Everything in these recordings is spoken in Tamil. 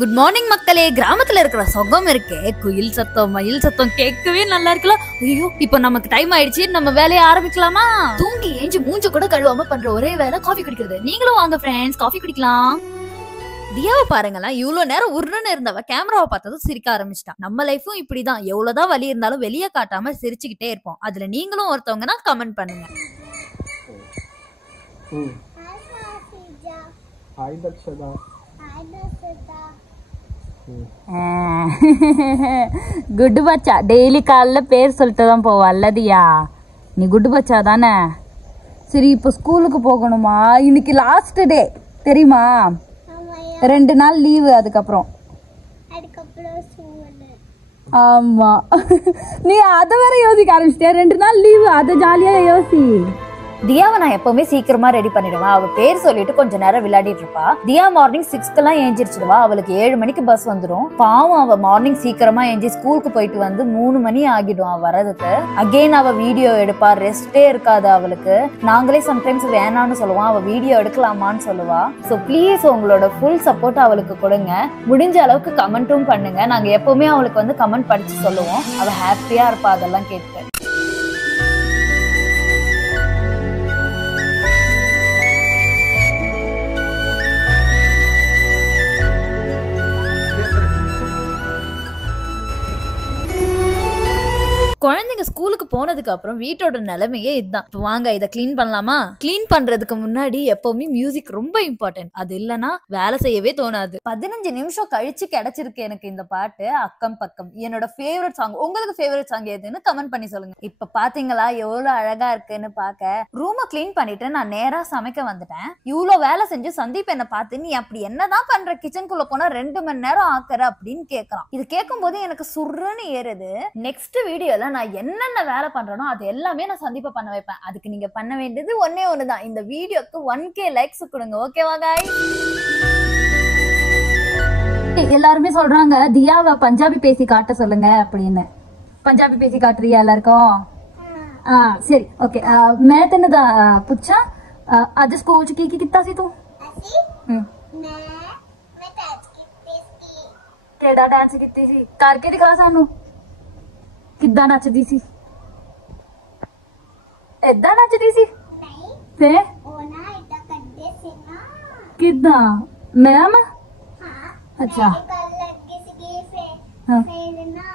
குட் மார்னிங் மக்களே. கிராமத்துல இருக்கிற சொகம் இருக்கே, குயில் சத்தம் மயில் சத்தம் கேட்கவே நல்லா இருக்குல்ல. ஐயோ இப்ப நமக்கு டைம் ஆயிடுச்சு, நம்ம வேலையை ஆரம்பிக்கலாமா? தூங்கி ஏஞ்சி மூஞ்ச கூட கழுவாம பண்ற ஒரே வேலை காஃபி குடிக்கிறது. நீங்களும் வாங்க ஃப்ரெண்ட்ஸ், காஃபி குடிக்கலாம். தியாவை பாருங்களேன், இவ்வளவு நேரம் உருன்னு இருந்தவ கேமராவை பார்த்ததும் சிரிக்க ஆரம்பிச்சிட்டா. நம்ம லைஃபும் இப்படிதான், எவ்வளவுதான் வலி இருந்தாலும் வெளியே காட்டாம சிரிச்சுக்கிட்டே இருப்போம். அதுல நீங்களும் ஒருத்தவங்கன்னா கமெண்ட் பண்ணுங்க. குட்டு பச்சா டெய்லி காலைல பேர் சொல்லிட்டு தான் போவா அல்லதியா? நீ குட்டு பச்சா தானே? சரி, இப்போ ஸ்கூலுக்கு போகணுமா? இன்னைக்கு லாஸ்ட் டே தெரியுமா? 2 நாள் லீவு. அதுக்கப்புறம் ஆமா, நீ அதை வேற யோசிக்க ஆரம்பிச்சிட்டியா? 2 நாள் லீவு, அதை ஜாலியா யோசி. தியாவை நான் எப்பவுமே சீக்கிரமா ரெடி பண்ணிடுவேன். அவ பேர் சொல்லிட்டு கொஞ்ச நேரம் விளையாடிட்டு இருப்பா. தியா மார்னிங் 6க்கெல்லாம் ஏஞ்சிருச்சிடுவா. அவளுக்கு 7 மணிக்கு பஸ் வந்துடும். பாவம், அவ மார்னிங் சீக்கிரமா ஏஞ்சி ஸ்கூலுக்கு போயிட்டு வந்து 3 மணி ஆகிடும் அவ வரதுக்கு. அகெயின் அவ வீடியோ எடுப்பா, ரெஸ்டே இருக்காது அவளுக்கு. நாங்களே சம்டைம்ஸ் வேணான்னு சொல்லுவோம், அவ வீடியோ எடுக்கலாமான்னு சொல்லுவா. ஸோ ப்ளீஸ் உங்களோட ஃபுல் சப்போர்ட் அவளுக்கு கொடுங்க. முடிஞ்ச அளவுக்கு கமெண்ட்டும் பண்ணுங்க. நாங்க எப்பவுமே அவளுக்கு வந்து கமெண்ட் படிச்சு சொல்லுவோம். அவ ஹாப்பியா இருப்பா அதெல்லாம் கேட்டு. குழந்தைங்க ஸ்கூலுக்கு போனதுக்கு அப்புறம் வீட்டோட நிலைமையே இதுதான். இப்போ வாங்க இதை கிளீன் பண்ணலாமா? கிளீன் பண்றதுக்கு முன்னாடி எப்பவுமே மியூசிக் ரொம்ப இம்பார்ட்டன்ட். அது இல்லைன்னா வேலை செய்யவே தோணாது. 15 நிமிஷம் கழிச்சு கிடைச்சிருக்கு எனக்கு இந்த பாட்டு, அக்கம் பக்கம். என்னோட ஃபேவரட் சாங். உங்களுக்கு ஃபேவரட் சாங் எதுன்னு கமெண்ட் பண்ணி சொல்லுங்க. இப்ப பாத்தீங்களா எவ்வளவு அழகா இருக்குன்னு பாக்க. ரூமை கிளீன் பண்ணிட்டு நான் நேரா சமைக்க வந்துட்டேன். இவ்வளவு வேலை செஞ்சு சந்தீப் என்ன பார்த்து, நீ அப்படி என்னதான் பண்ற, கிச்சனுக்குள்ள போனா 2 மணி நேரம் ஆக்குற அப்படின்னு கேட்கறான். இது கேட்கும் போது எனக்கு சுருன்னு ஏறுது. நெக்ஸ்ட் வீடியோல நான் என்னென்ன வேலை பண்றேனோ அது எல்லாமே நான் சந்தீப்பை பண்ண வைப்பேன். அதுக்கு நீங்க பண்ண வேண்டியது ஒன்னே ஒண்ணுதான், இந்த வீடியோக்கு 1K லைக்ஸ் கொடுங்க. ஓகேவா गाइस? எல்லாருமே சொல்றாங்க தியாவை பஞ்சாபி பேசி காட்ட சொல்லுங்க அப்படின்னு. பஞ்சாபி பேசி காட்டுறியா எல்லாருக்கும்? சரி ஓகே। मैं तेन पुछा अज स्कूल च की कीता सी तू? केड़ा डांस कीती सी? करके दिखा सानू। किद्दां नचदी सी? इदां नचदी सी? नहीं ते ओ ना इदां करदे सी ना। किद्दां मैम? हां अच्छा कर लगी सी फिर ना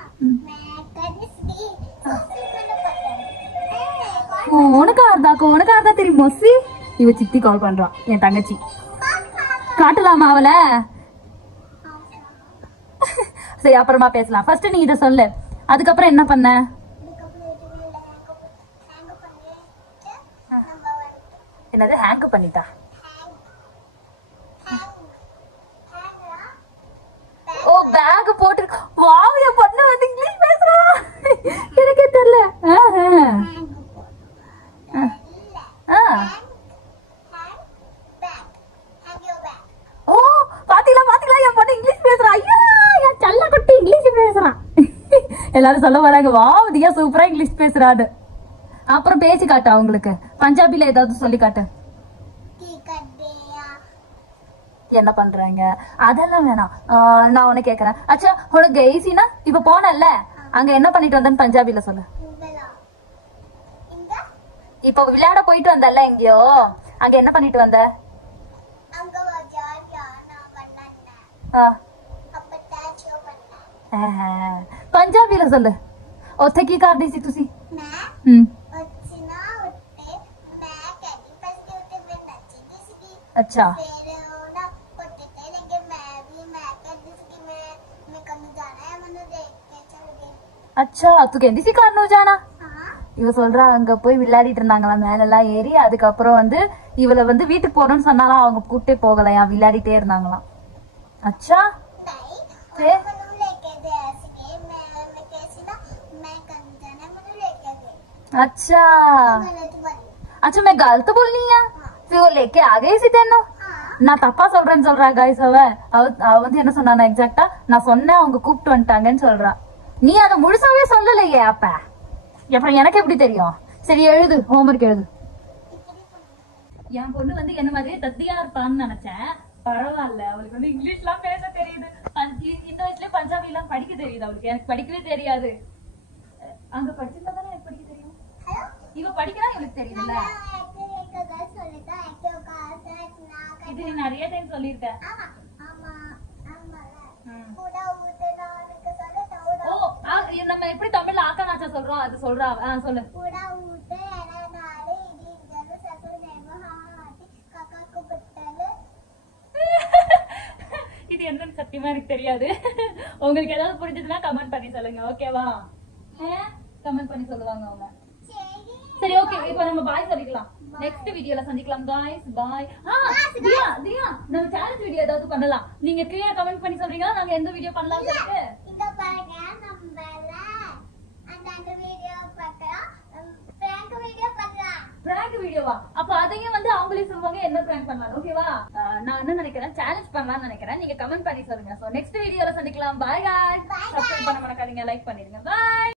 मैं करदी सी कौन करदा तेरी मौसी? इव चित्ती कॉल பண்றா என் தங்கச்சி. காட்டலாமா அவள? சரி அப்புறமா பேசலாம். ஃபர்ஸ்ட் நீ இத சொல்லு, அதுக்கு அப்புறம் என்ன பண்ண? என்னது ஹேங் பண்ணிட்டா? ஓ பேக் போட்டு. வாவ் என் பொண்ணு வந்து இங்கிலீஷ் பேசுறா, எனக்கே தெரியல. ஓ பாத்தீங்களா பாத்தீங்களா, என் பொண்ணு இங்கிலீஷ் பேசுறா. ஐயா என் செல்ல குட்டி இங்கிலீஷ் பேசுறான். எல்லாரும் சொல்ல வராங்க வாவ் தியா சூப்பரா இங்கிலீஷ் பேசுறாடு. அப்புறம் பேசி காட்டு அவங்களுக்கு, பஞ்சாபில ஏதாவது சொல்லி காட்டு. என்ன பண்றாங்க அதெல்லாம் வேணாம், நான் உன்னை கேக்குறேன். அச்சா உனக்கு கெய்சினா இப்ப போனல்ல, அங்க என்ன பண்ணிட்டு வந்தேன்னு பஞ்சாபில சொல்லு. இப்ப விளையாட போயிட்டு வந்தல்ல எங்கயோ, அங்க என்ன பண்ணிட்டு வந்த? पंजाबी ला चल उत्थे की करदी सी तुसी? अच्छा अच्छा तू कहंदी सी करनो जाना? இவ சொல்றா அங்க போய் விளையாடிட்டு இருந்தாங்களா மேல எல்லாம் ஏறி. அதுக்கப்புறம் வந்து இவளை வந்து வீட்டுக்கு போறோம்னு சொன்னாலாம், அவங்க கூட்டே போகலையா, விளையாடிட்டே இருந்தாங்களாம். अच्छा अच्छा अच्छा मैं गलत बोलनी है? फिर वो लेके आ गई सी तेनू? நான் தப்பா சொல்றேன்னு சொல்றா गाइस. அவ வந்து என்ன சொன்னா எக்ஸாக்ட்டா, நான் சொன்னேன் அவங்க கூப்பிட்டு வந்துட்டாங்கன்னு சொல்றா. நீ அதை முழுசாவே சொல்லலையே. அப்ப அப்புறம் எனக்கு எப்படி தெரியும்? சரி எழுது, ஹோம்வொர்க் எழுது. என் பொண்ணு வந்து என்ன மாதிரியே தத்தியா இருப்பான்னு நினைச்சேன். பரவாயில்ல, அவளுக்கு வந்து இங்கிலீஷ்லாம் பேச தெரியுது. தெரியுது அவளுக்கு, எனக்கு படிக்கவே தெரியாது. அங்க படிச்சிருந்தா தானே எனக்கு படிக்க தெரியும். இவ படிக்கிறா இவளுக்கு தெரியுதுல்ல. இது நீ நிறைய டைம் சொல்லிருக்க. ஓ நம்ம எப்படி தமிழ்ல ஆக்கா நாச்சா சொல்றோம் அது சொல்றா. சொல்லு. இது என்னன்னு சத்தியமா எனக்கு தெரியாது. உங்களுக்கு ஏதாவது புரிஞ்சதுன்னா கமெண்ட் பண்ணி சொல்லுங்க, ஓகேவா? கமெண்ட் பண்ணி சொல்லுவாங்க அவங்க. சரி ஓகே, இப்போ நம்ம பாய் சொல்லிக்கலாம். நெக்ஸ்ட் வீடியோல சந்திக்கலாம் गाइस. பாய். தியா தியா நம்ம சேலஞ்ச் வீடியோ ஏதாவது பண்ணலாம். நீங்க கிளியரா கமெண்ட் பண்ணி சொல்றீங்களா நாங்க எந்த வீடியோ பண்ணலாம்னு சொல்லிட்டு. இங்க பாருங்க, நம்மள அந்த வீடியோ பார்க்கலாம். பிராங்க் வீடியோவா? அப்ப அதையும் வந்து அவங்களே சொல்லுவாங்க என்ன பிராங்க் பண்ணலாம், ஓகேவா? நான் என்ன நினைக்கிறேன், சேலஞ்ச் பண்ணலாம்னு நினைக்கிறேன். நீங்க கமெண்ட் பண்ணி சொல்லுங்க. சோ நெக்ஸ்ட் வீடியோல சந்திக்கலாம். பாய் गाइस. சப்ஸ்கிரைப் பண்ண மறக்காதீங்க, லைக் பண்ணிடுங்க. பாய்.